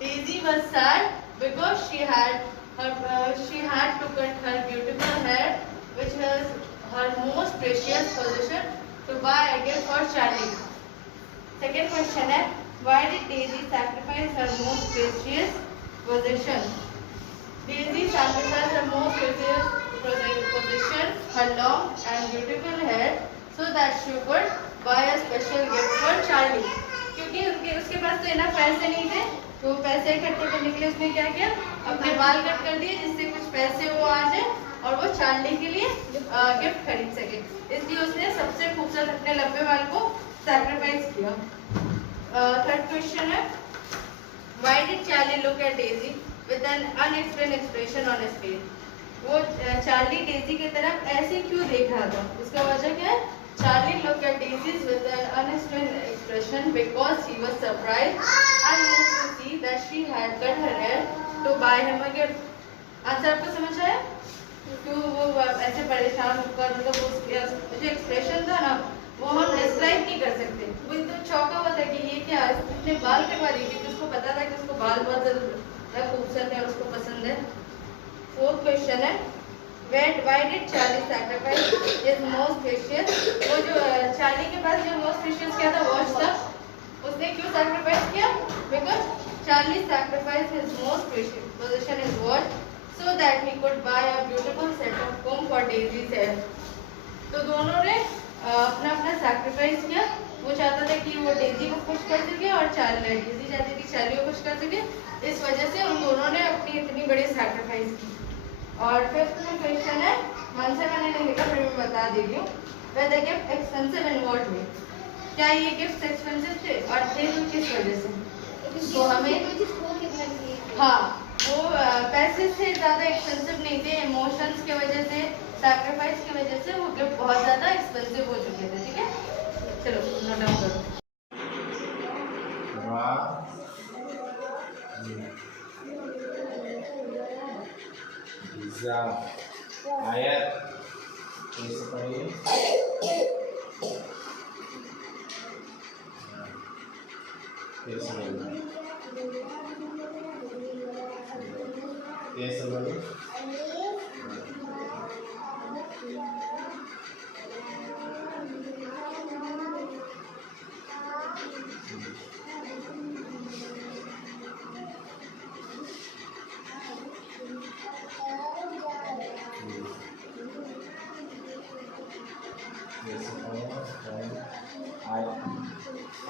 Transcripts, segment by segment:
Daisy was sad because she had to cut her beautiful hair, which was her most precious possession, to buy a gift for Charlie. Second question है, why did Daisy sacrifice her most precious possession? Daisy sacrificed her most precious possession, her long and beautiful hair, so that she could buy a special gift for Charlie. क्योंकि उसके पास तो इतना पैसे नहीं थे, तो पैसे इकट्ठे करने के लिए उसने क्या किया, अपने बाल कट कर दिए जिससे कुछ पैसे वो आ जाए और वो चार्ली के लिए गिफ्ट खरीद सके। इसलिए उसने सबसे खूबसूरत अपने लंबे बाल को सैक्रिफाइस किया। थर्ड क्वेश्चन है, why did Charlie look at Daisy with an unexplained expression on his face? वो चार्ली डेजी की तरफ ऐसे क्यों देख रहा था? इसका वजह क्या है? Charlie looked at Daisy with an unexplained expression because he was surprised and moved to see that she had cut her hair to buy him a gift. Answer आपको समझ आया? क्यों वो ऐसे परेशान होकर, मतलब वो जो एक्सप्रेशन था ना, वो हम डिस्क्राइब नहीं कर सकते। वो एकदम चौंका हुआ था कि ये क्या, उसने बाल कटवा दी क्योंकि उसको पता था कि उसको बाल बहुत ज़्यादा खूबसूरत है और उसको पसंद है। फोर्थ क्वेश्चन है, why did Charlie sacrifice his most precious? वो जो चार्ली के पास जो most precious क्या था, वॉच था, उसने क्यों sacrifice किया? Because Charlie sacrificed his most precious possession, his watch, so that he could buy a beautiful set of comb for Daisy's hair. तो दोनों ने अपना अपना सैक्रिफाइस किया। वो चाहता था कि वो डेजी को खुश कर सके और डेजी चाहती थी चार्ली को खुश कर सके। इस वजह से उन दोनों ने अपनी इतनी बड़ी सैक्रिफाइस की। और फिफ्थ क्वेश्चन है, आंसर मैंने नहीं लिखा, फिर मैं बता दे रही हूँ। Were the gift expensive in what way? क्या ये गिफ्ट एक्सपेंसिव थे और थे तो किस वजह से? तो हमें हाँ, वो पैसे से ज़्यादा एक्सपेंसिव नहीं थे, इमोशंस की वजह से, सैक्रिफाइस की वजह से वो गिफ्ट बहुत ज़्यादा एक्सपेंसिव हो चुके थे। ठीक है, चलो नोट डाउन करो। आयत कैसे पढ़िए? कैसे बोलिए? कैसे बोलिए?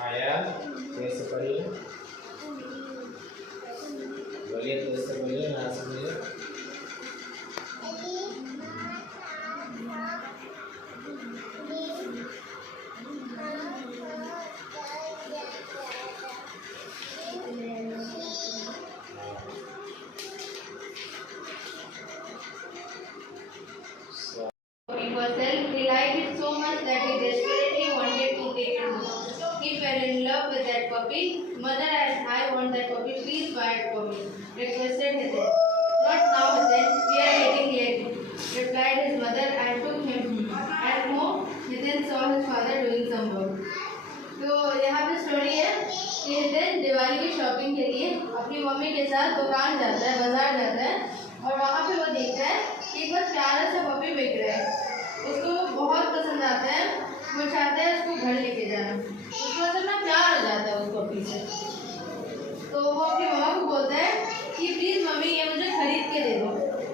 आया कैसे पढ़िए? बोलिए, कैसे बोलिए, यहाँ से बोलिए। He liked it so much that he desperately wanted to take it home. He fell in love with that puppy. Mother, I want that puppy. Please buy it for me, requested Hithen. Not now, Hithen. We are getting late, replied his mother and took him. At home, Hithen saw his father doing some work. तो यहाँ पे story है कि हितेन दिवाली की shopping के लिए अपनी mummy के साथ दुकान जाता है, बाजार जाता है, और वहाँ पे वो देखता है कि एक बहुत प्यारा सा पपी बिक रहा है। उसको बहुत पसंद आता है, वो चाहता है उसको घर लेके जाना। उसको मतलब ना प्यार हो जाता है उस पपी से। तो वो अपनी मम्मा को बोलता है कि प्लीज़ मम्मी ये मुझे खरीद के दे दो,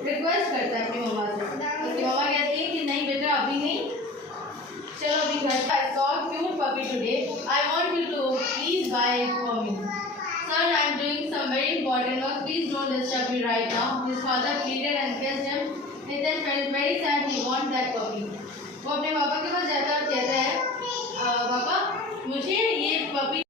रिक्वेस्ट करता है अपनी मम्मा से। उसकी मम्मा कहती है कि नहीं बेटा अभी नहीं, चलो अभी घर पर। I saw a cute puppy today. I want you to please buy it for me. Sir, I am doing some very important work. Please don't disturb me right now. His father pleaded and kissed him. Hithen felt very sad. He wants that puppy. वो अपने पापा के पास जाता और कहता है, पापा मुझे ये पपी